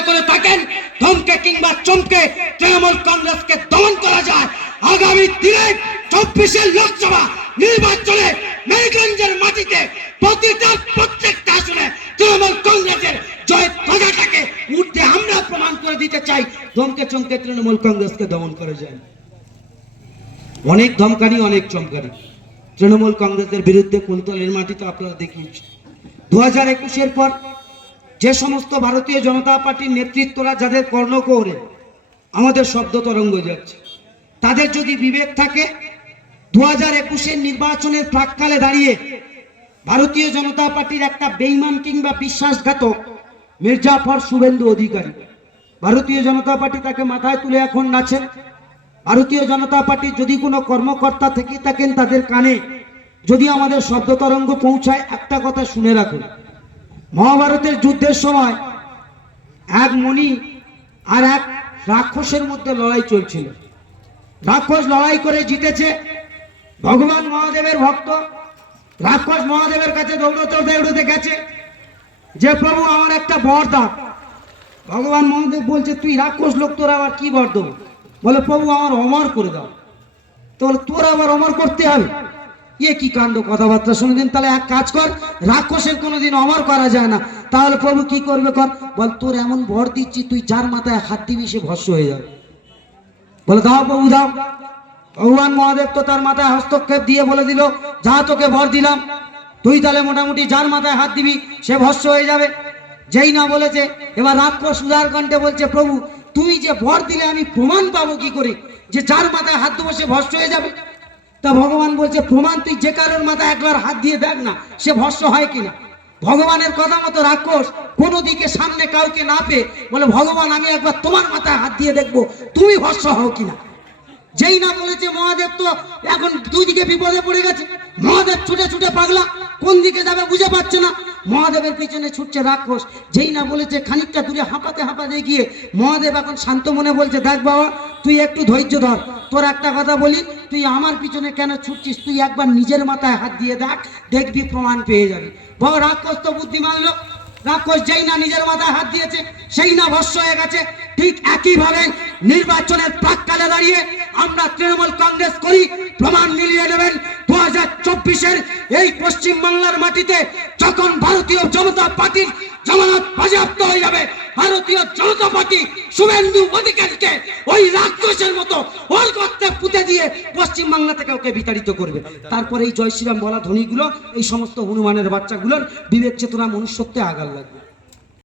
না করে থাকেন, ধমকে কিংবা চমকে তৃণমূল কংগ্রেসকে দমন করা যায়। আগামী দিনে 24 লোকসভা নির্বাচনে মেরুগঞ্জের মাটিতে প্রত্যেকটা আসনে তৃণমূল কংগ্রেসের জয়ের ধ্বজাটাকে উঠতে আমরা প্রমাণ করে দিতে চাই। ধমকে চমকে তৃণমূল কংগ্রেসকে দমন করে যায়। অনেক ধমকানি, অনেক চমকানি তৃণমূল কংগ্রেসের বিরুদ্ধে কুলতলের মাটিতে আপনারা দেখিয়েছেন। 2021-এর পর যে সমস্ত ভারতীয় জনতা পার্টির নেতৃত্বরা যাদের কর্ণকোহরে আমাদের শব্দ তরঙ্গ যাচ্ছে, তাদের যদি বিবেক থাকে 2021-এর নির্বাচনের প্রাক্কালে দাঁড়িয়ে ভারতীয় জনতা পার্টির একটা বেঈমান কিংবা বিশ্বাসঘাতক মির্জাফর শুভেন্দু অধিকারী, ভারতীয় জনতা পার্টি তাকে মাথায় তুলে এখন নাচেন। ভারতীয় জনতা পার্টির যদি কোনো কর্মকর্তা থেকে থাকেন, তাদের কানে যদি আমাদের শব্দ তরঙ্গ পৌঁছায়, একটা কথা শুনে রাখুন। মহাভারতের যুদ্ধের সময় এক মণি আর এক রাক্ষসের মধ্যে লড়াই চলছিল। রাক্ষস লড়াই করে জিতেছে। ভগবান মহাদেবের ভক্ত রাক্ষস মহাদেবের কাছে দৌড়তে দৌড়তে গেছে যে প্রভু আমার একটা বর দাও। ভগবান মহাদেব বলছে তুই রাক্ষস লোক, তোর আবার কি বর দেবো? বলে প্রভু আমার অমর করে দাও। তো বলে তোর আবার অমর করতে হবে? ইয়ে কি কাণ্ড কথাবার্তা শুনেদিন। তাহলে এক কাজ কর, রাক্ষসের কোনোদিন অমর করা যায় না, তাহলে প্রভু কি করবে কর। বল তোর এমন বর দিচ্ছি, তুই যার মাথায় হাত দিবি সে ভস্ম হয়ে যাবে। বলে দাও প্রভু দাও। ভগবান মহাদেব তো তার মাথায় হস্তক্ষেপ দিয়ে বলে দিল, যা তোকে বর দিলাম, তুই তাহলে মোটামুটি যার মাথায় হাত দিবি সে ভস্ম হয়ে যাবে। যেই না বলেছে, এবার রাক্ষস উদার কণ্ঠে বলছে প্রভু তুমি যে বর দিলে আমি প্রমাণ পাবো কি করে যে যার মাথায় হাত দেবো সে ভস্ম হয়ে যাবে? তা ভগবান বলছে প্রমাণ তুই যে কারোর মাথায় একবার হাত দিয়ে দেখ না সে ভস্ম হয় কিনা। ভগবানের কথা মতো রাক্ষস কোনো দিকে সামনে কাউকে না পেয়ে বলে ভগবান আমি একবার তোমার মাথায় হাত দিয়ে দেখবো তুমি ভস্ম হও কিনা। যেই না বলেছে মহাদেব তো এখন দুই দিকে বিপদে পড়ে গেছে। মহাদেব ছুটে ছুটে পাগলা, কোন দিকে যাবে বুঝে পাচ্ছে না। মহাদেবের পিছনে ছুটছে রাক্ষস। যেই না বলেছে খানিকটা দূরে হাঁপাতে হাঁপাতে গিয়ে মহাদেব এখন শান্ত মনে বলছে দেখ বাবা তুই একটু ধৈর্য ধর, তোর একটা কথা বলি, তুই আমার পিছনে কেন ছুটছিস, তুই একবার নিজের মাথায় হাত দিয়ে দেখ, দেখবি প্রমাণ পেয়ে যাবি। বাবা রাক্ষস তো বুদ্ধিমান লোক, রাক্ষস যেই না নিজের মাথায় হাত দিয়েছে সেই না ভস্ম হয়ে গেছে। ঠিক একইভাবে নির্বাচনের প্রাক্কালে দাঁড়িয়ে আমরা তৃণমূল কংগ্রেস করি প্রমাণ মিলিয়ে নেবেন 2024-এর এই পশ্চিম বাংলার মাটিতে যখন ভারতীয় জনতা পার্টির জামানত বাজেয়াপ্ত হয়ে যাবে, ভারতীয় জনতা পার্টি শুভেন্দু অধিকারীকে ওই রাক্ষসের মতো ওর গর্তে পুঁতে দিয়ে পশ্চিম বাংলা থেকে ওকে বিতাড়িত করবে। তারপরে এই জয় শ্রীরাম বলা ধ্বনিগুলো এই সমস্ত হনুমানের বাচ্চাগুলোর বিবেক চেতনা মনুষ্যত্বে আঘাত লাগবে।